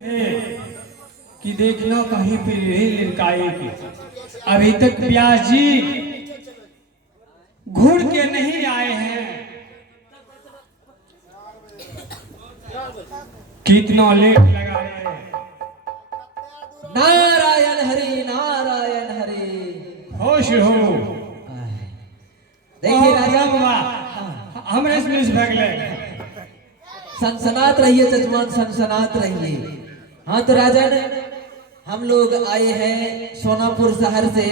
कि देखना कहीं पे रेल लटकाएगी। अभी तक व्यास जी घूर के नहीं आए हैं। कितना लेट लगाए हैं। नारायण हरि नारायण हरि। होश हो। देखिए राजा हमरे से भगले सनसनात रहिए जजमान, सनसनात रहिए। हाँ तो राजन, हम लोग आए हैं सोनापुर शहर से।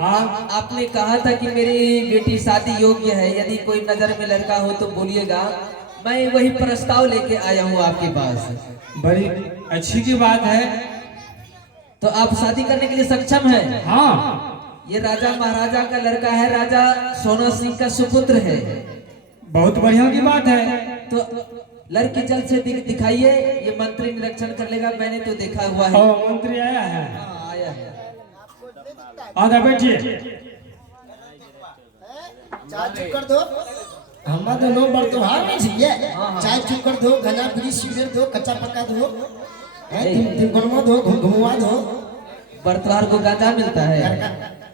हाँ, आपने कहा था कि मेरी बेटी शादी योग्य है, यदि कोई नजर में लड़का हो तो बोलिएगा। मैं वही प्रस्ताव लेके आया हूँ आपके पास। बड़ी अच्छी की बात है। तो आप शादी करने के लिए सक्षम हैं? हाँ, ये राजा महाराजा का लड़का है, राजा सोना सिंह का सुपुत्र है। बहुत बढ़िया की बात है। तो लड़की जल्द से दिखाइए, ये मंत्री निरीक्षण कर लेगा। मैंने तो देखा हुआ है। मंत्री आया है। हाँ आया है। आधा बैठिए। चाय चुप कर दो। हम दोनों बर्तुहार में छिए। चाय चुप कर दो, गना ब्रिज सिगरेट दो, कच्चा पक्का दो, तिम गुणवा दो, घुमवा दो। बर्तवार को गांजा मिलता है।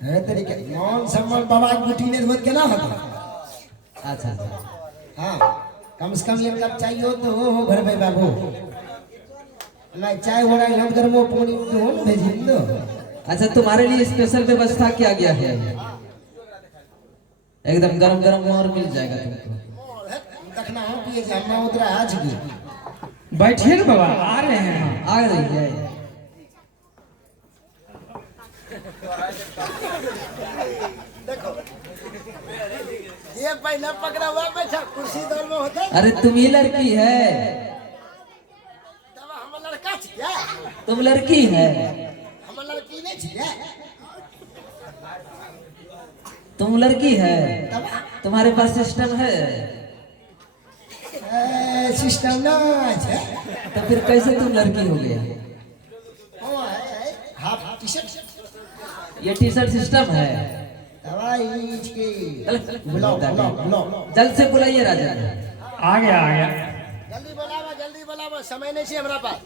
है तरीके मौन सम्मान बाबा बूटी ने रोज केना होता। अच्छा हाँ, कम से कम एक कप चाय हो तो हो घर में बाबू। मैं चाय वड़ा लग कर वो पानी दो न भेज दो। अच्छा, तुम्हारे लिए स्पेशल व्यवस्था किया गया है। एकदम गरम गरम और मिल जाएगा तुमको। देखना हो पिए जाना उतरा आज की। बैठिए ना बाबा, आ रहे हैं। आ रही है। देखो ये पहले पकड़ा हुआ बैठा कुर्सी दौर में होता। अरे तुम ही लड़की है। तब हम लड़का छिया। तुम लड़की है। हम लड़की नहीं छिया। तुम लड़की है। तुम्हारे पास सिस्टम है? सिस्टम ना है। तो फिर कैसे तुम लड़की हो गया? Half T shirt. ये टी शर्ट सिस्टम है। दवाई की बुलाओ बुलाओ बुलाओ। जल्द से बुलाइए राजा। आ गया आ गया। जल्दी बुलावा, समय नहीं है हमारा पास।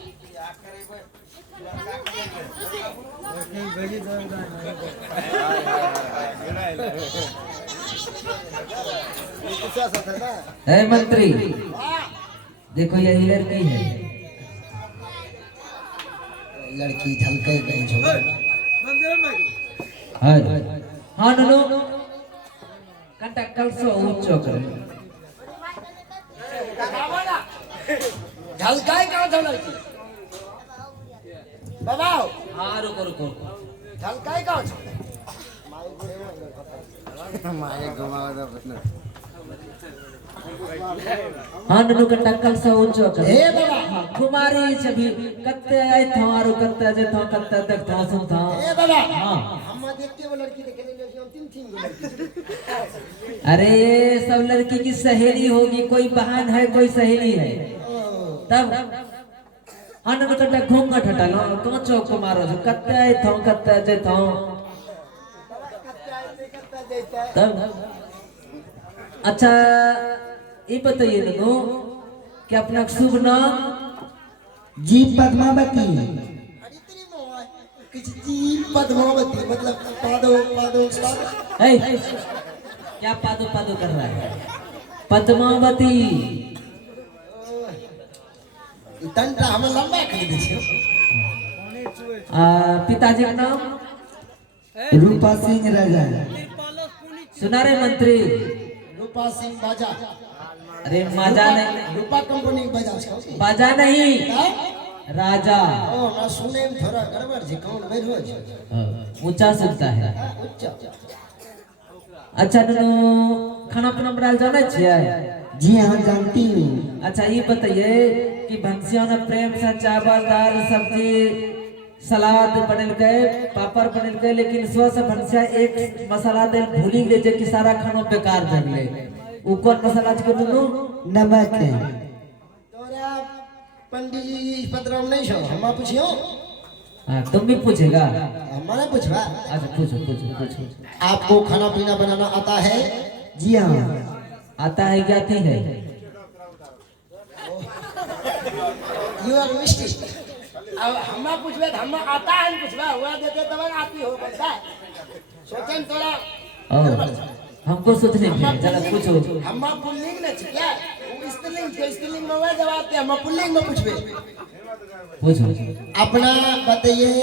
है मंत्री, देखो यही लड़की है। लड़की झलके गई जो। हाँ ननो कंटा कल सो ऊंचो कर। झलकाए कहाँ था लड़की? बाबा हाँ रुको रुको। झलकाए कहाँ था? हाँ ननो कंटा कल सो ऊंचो कर। हे बाबा कुमारी छवि कत्ते आए था और कत्ते जे था कत्ते तक था सुन था। हे बाबा हाँ हम देखते वो लड़की देखने में तीन लड़की। अरे ये सब लड़की की सहेली होगी, कोई बहन है कोई सहेली है। तब हाँ ननो कंटा घूंघट हटा लो, कौन चौक को मारो जो कत्ते आए था कत्ते जे था। तब अच्छा ये बताइए ननो कि अपना शुभ नाम? जी पद्मावती। जी पद्मावती मतलब पादो पादो क्या पादो पादो कर रहा है? पद्मावती। तंटा हम लंबा कर दे छियो। पिताजी का नाम? रूपा सिंह राजा। सुना रे मंत्री? रूपा सिंह बाजा। अरे माजा नहीं, रूपा कंपनी की बाजा छो। बाजा नहीं, राजा। ओ ना सुने में थोड़ा गड़बड़ छै, कौन बैठो छै? ऊंचा सुनता है। उच्च। अच्छा ननु खाना पीना बनाल जाना चाहिए? जी हाँ जानती हूँ। अच्छा ये बताइए कि भंसिया ने प्रेम से चावल दाल सब्जी सलाद बनल गए, पापड़ बनल गए, लेकिन सो से भंसिया एक मसाला दिल भूली गए जे कि सारा खाना बेकार जगले। उ कौन मसाला के नुनु? नमक है। तोरा पंडित जी पत्रम नहीं छो, हम पूछियो। हाँ तुम भी पूछेगा? हमारा पूछवा। अच्छा पूछो पूछो पूछो। आपको खाना पीना बनाना आता है? जी हाँ। आता है क्या थी है? You are mistaken. अब हम्मा पूछबे हम आता है पूछबा हुआ देते तब आती हो बता सोचन तोरा हमको सोचने के जरा पूछो। हम्मा पुल्लिंग न छ क्या वो स्त्रीलिंग में वे जवाब दे हम पुल्लिंग में पूछबे पूछो। अपना बताइए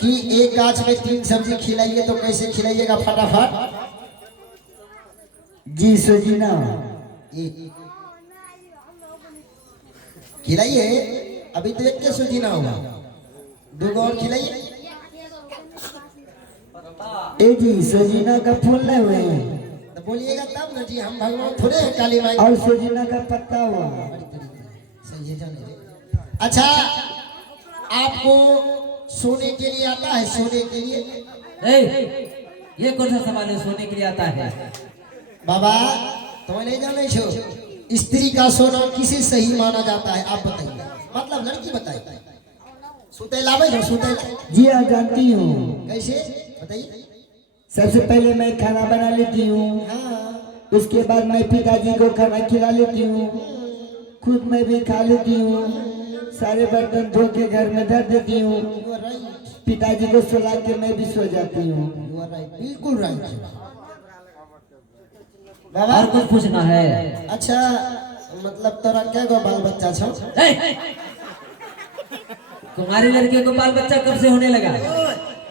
कि एक गाछ में 3 सब्जी खिलाइए तो कैसे खिलाइएगा फटाफट। जी सोजीना खिलाइए अभी तो एक के सोजीना होगा 2 और खिलाइए। ए जी सोजीना का फूल नहीं हुए हैं तो बोलिएगा तब ना जी हम भगवान थोड़े हैं काली माई। और सोजीना का पत्ता हुआ। सही है जाने दे। अच्छा आपको सोने के लिए आता है सोने के लिए ये कौन सा सवाल है सोने के लिए आता है? बाबा तुम्हें नहीं जाने छो स्त्री का सोना किसे सही माना जाता है आप बताइए मतलब लड़की बताइए। सुते लावे जो सुते जी हाँ जानती हूँ। कैसे बताइए। सबसे पहले मैं खाना बना लेती हूँ। हाँ उसके बाद मैं पिताजी को खाना खिला लेती हूँ। खुद मैं भी खा लेती हूँ। सारे बर्तन धो के घर में धर देती हूँ। यू आर राइट पिताजी को सुला के मैं भी सो जाती हूँ। यू आर राइट बिल्कुल राइट और बाबा। कुछ पूछना है? अच्छा मतलब तोरा क्या गो बाल बच्चा छो? तुम्हारी लड़की को बाल बच्चा कब से होने लगा?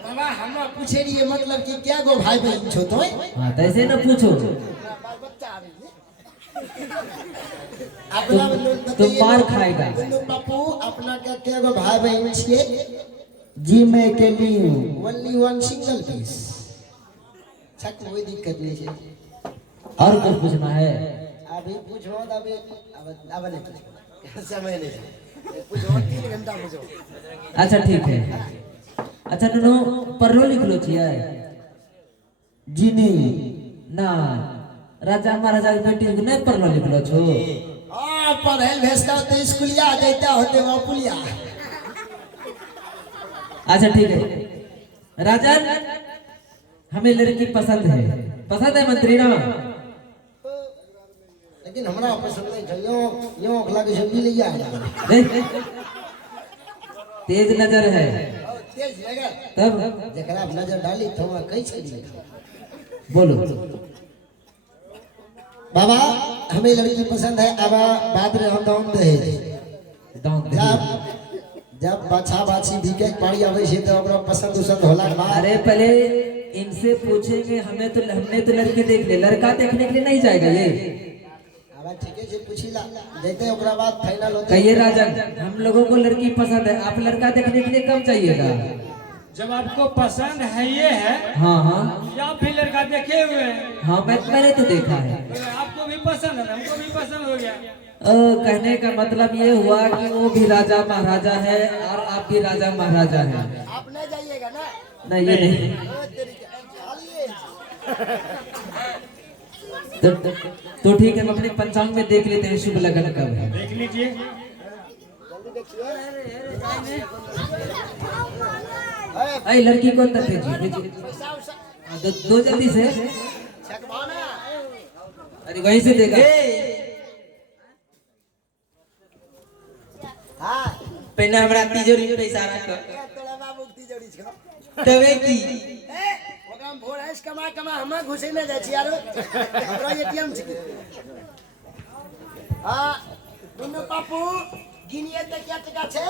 बाबा हम पूछे रही मतलब कि क्या गो भाई बहन छो तो हाँ तो ऐसे ना पूछो। अपना तुम मार खाएगा। पप्पू अपना क्या गो भाई बहन छिए? जी मैं अकेली हूँ। ओनली वन सिंगल पीस छक कोई दिक्कत नहीं है। और कुछ पूछना है? अभी पूछो अभी अब नहीं समय नहीं पूछो 3 घंटा पूछो। अच्छा ठीक है। अच्छा नुनो पढ़लो लिखलो छियै? जी नहीं। ना राजा महाराजा के बेटी को नहीं पढ़लो लिखलो छो? हां पढ़ल भेजता तो स्कूलिया जैता होते वो पुलिया। अच्छा ठीक है। राजन हमें लड़की पसंद है मंत्री ना? लेकिन हमरा पसंद नहीं है यो अगला के जल्दी ले आ तेज नजर है तेज लगा तब जकरा नजर डाली तो वहां कई छली। बोलो। बाबा हमें लड़की पसंद है अब बात रे हम दाम दे जब बाछा बाछी भीगे पानी आवे छे तो ओकरा पसंद उसंद होला के बाद। अरे पहले इनसे पूछेंगे। हमने तो लड़की देख ले, लड़का देखने के लिए नहीं जाएगा ये। अब ठीक है जे पूछीला देते ओकरा बाद फाइनल होते। कहिए राजन हम लोगों को लड़की पसंद है, आप लड़का देखने के लिए कब चाहिएगा? जब आपको पसंद है ये है हाँ हाँ या आप भी लड़का देखे हुए हैं हाँ मैंने तो देखा है। तो आपको भी पसंद है हमको भी पसंद हो गया। कहने का मतलब ये हुआ कि वो भी राजा महाराजा है और आप भी राजा महाराजा है। आप नहीं जाइएगा ना? नहीं ये नहीं। तो ठीक है हम अपने पंचांग में देख लेते हैं शुभ लगन कब है। देख लीजिए। अरे लड़की को अंदर भेजिए दो जल्दी से। अरे वहीं से देगा। हां पहले हमरा तिजोरी में पैसा रख तोरा बाबू तिजोरी छो तबे की ओकरा में भोर ऐस कमा हम घुसे में जाय छी यारो हमरा एटीएम छी। हां दुनु पापू गिनिए त क्या टका छे?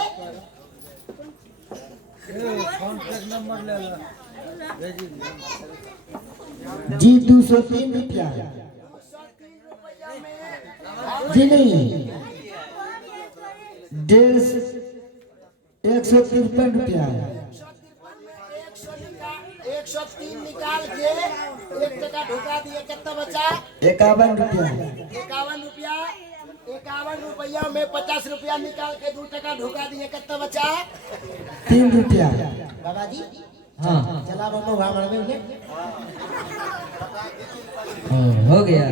जी 203 रुपया। जी नहीं 153 रुपया। 103 निकाल के 1 टका ढुका दिए कितना बचा? 51 रुपया। 51 रुपया में 50 रुपया निकाल के 2 टका ढुका दिए कितना बचा? 3 रुपया। बाबा जी हाँ चला बोलो भामड़ में हो गया।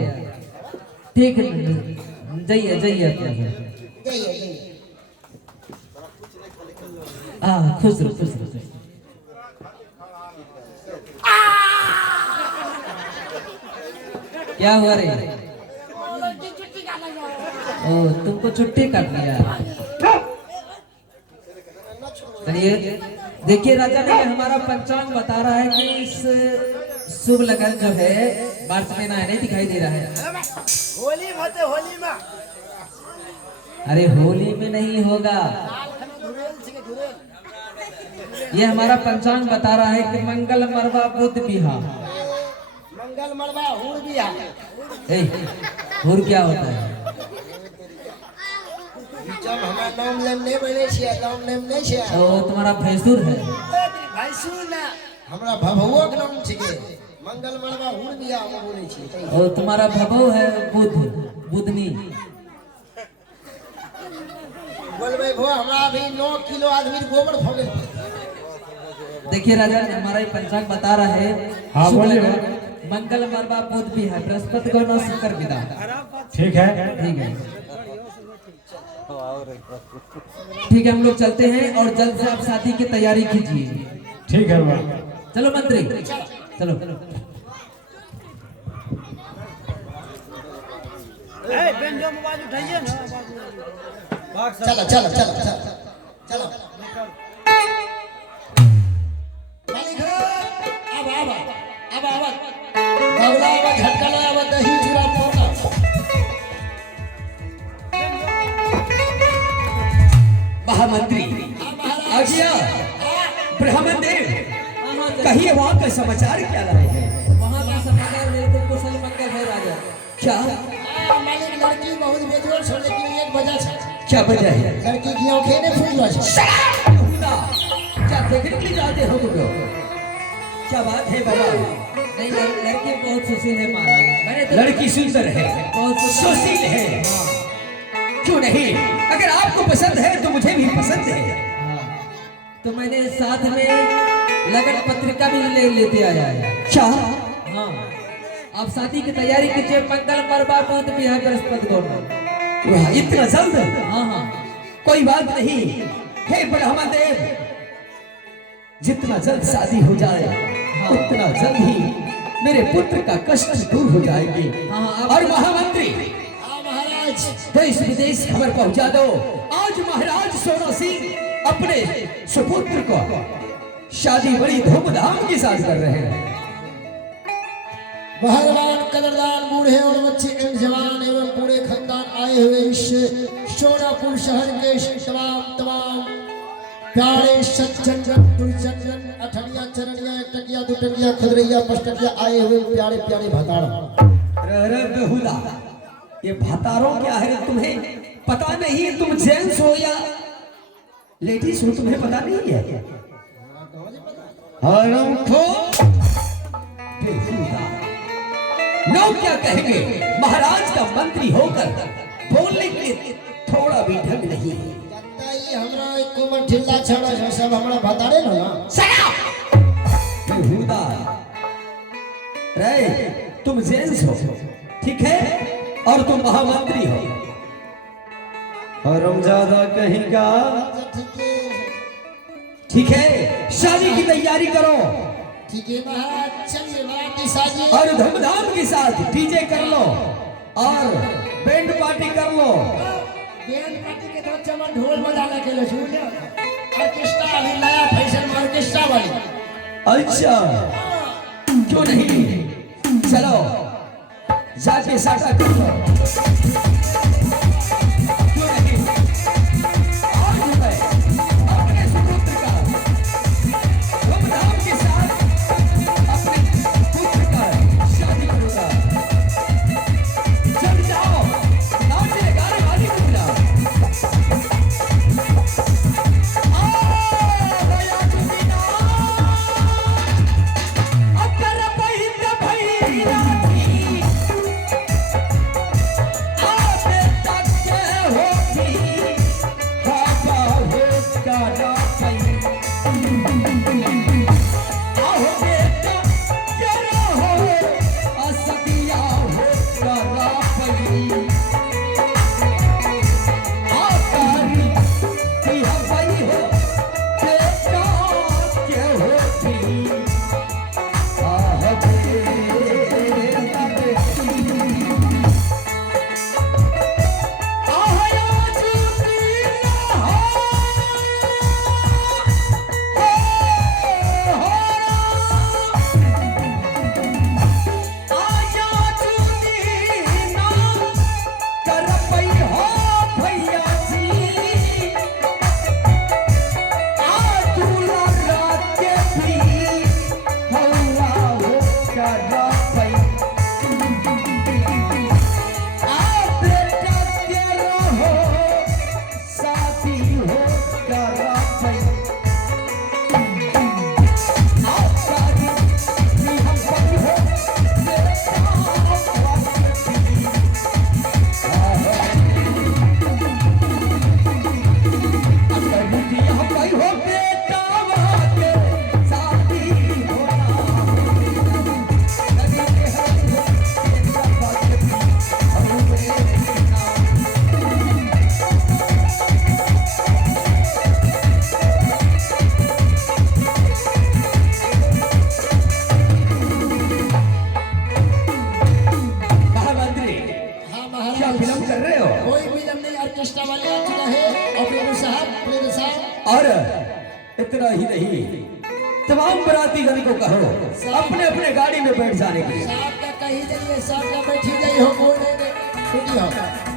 ठीक है जाइए जाइए हाँ खुश रहो। क्या हुआ रे? ओ तुमको छुट्टी कर दिया? चलिए देखिए राजा ने हमारा पंचांग बता रहा है कि इस शुभ लगन जो है मार्च महीना है, नहीं दिखाई दे रहा है। होली मत होली में अरे होली में नहीं होगा। ये हमारा पंचांग बता रहा है कि मंगल मरवा बुध बिहा। मंगल मरवा हुड़ बिया हुर क्या होता है? जब हमारा नाम लेम नहीं बने छिया, नाम लेम नहीं छिया। तो तुम्हारा भैंसुर है। भैंसुर ना हमरा भभुआ के नाम छिके। मंगल मरवा हुड़ बिया हम बोले छी। और तुम्हारा भभो है बुध बुधनी। बोलबे भो हमरा अभी 9 किलो आदमी गोबर भोगे। देखिए राजा हमारा ये पंचांग बता रहा है हाँ, शुभ बोलिए। लगन, मंगल मरवा बुध भी है, बृहस्पति को नौ शुक्र विदा। ठीक है। ठीक है ठीक है, हम लोग चलते हैं और जल्द से आप शादी की तैयारी कीजिए। ठीक है बाबा। चलो मंत्री चलो। चलो चलो चलो चलो चलो मालिक अब बावला अब झटका लो अब दही चूड़ा फोड़ा। महामंत्री आज्ञा ब्राह्मण देव कहिए वहाँ का समाचार क्या लाए हैं? वहाँ का समाचार बिल्कुल कुशल मंगल है राजा। क्या मालिक लड़की बहुत बेजोड़ छो लेकिन एक वजह छे। क्या वजह है? लड़की की आंखें ने फूल रही छे। खुदा, क्या देखने के लिए जाते हो तुम लोग? क्या बात है बाबा? नहीं लड़की बहुत सुशील है महाराज। मैंने तो लड़की सुंदर है, बहुत सुशील है। क्यों नहीं? अगर आपको पसंद है तो मुझे भी पसंद है। तो मैंने साथ में लगन पत्रिका भी लेते आया है। क्या हाँ आप शादी की तैयारी कीजिए। मंगल मरवा बुध बिहा बृहस्पति को। वाह, इतना जल्द? हाँ हाँ कोई बात नहीं। हे ब्राह्मण देव, जितना जल्द शादी हो जाए उतना जल्द ही मेरे पुत्र का कष्ट दूर हो जाएगी। हाँ, और महामंत्री हां महाराज देश विदेश खबर पहुंचा दो। आज महाराज सोना सिंह अपने सुपुत्र को शादी बड़ी धूमधाम के साथ कर रहे हैं। पहलवान कदरदान बूढ़े और बच्चे एवं जवान एवं बूढ़े खानदान आए हुए इस सोनापुर शहर के तमाम प्यारे सज्जन दुर्जन अठनिया चरनिया टकिया दुटकिया खदरैया पष्टकिया आए हुए प्यारे प्यारे भताड़। बेहुदा, ये भतारों क्या है? तुम्हें पता नहीं? तुम जेंट्स हो या लेडीज हो, तुम्हें पता नहीं है? बेहुदा, लोग क्या कहेंगे? महाराज का मंत्री होकर बोलने के लिए थोड़ा भी ढंग नहीं है। लगता है हमरा एक कोमल ढिल्ला छड़ा जो सब हमरा भताड़े न ना। बेहुदा, रे तुम जेंट्स हो, ठीक है, और तुम महामंत्री हो। और हम ज्यादा कहीं का। ठीक है, शादी की तैयारी करो ठीक है महाराज, चलिए बाराती साजिए और धूमधाम के साथ डीजे कर लो और बैंड पार्टी कर लो। बैंड पार्टी के तो चमन ढोल बजाने के लिए छूट ऑर्केस्ट्रा अभी नया फैशन में ऑर्केस्ट्रा वाली। अच्छा, क्यों नहीं? चलो जाके साटा कर लो। क्यों नहीं? आज मैं अपने सुपुत्र का धूमधाम के साथ अपने पुत्र का शादी करूंगा। चल जाओ, नाचने गाने वाली को बुलाओ। भैया तुम्हें अकर पहित भैया आते तक होती खापा होता ना सही। आओ बेटा जरा हो असदिया होता ना सही। आकारी पिया भाई हो बेटा क्या होती। आया क्या फिल्म कर रहे हो? कोई फिल्म नहीं, ऑर्केस्ट्रा वाले आ चुका है ऑपरेटर साहब। और इतना ही नहीं, तमाम बरातीगण को कहो अपने अपने गाड़ी में बैठ जाने के लिए। साहब का कहीं नहीं है, साहब का बैठी गई हो, कोई नहीं, छुट्टी हो।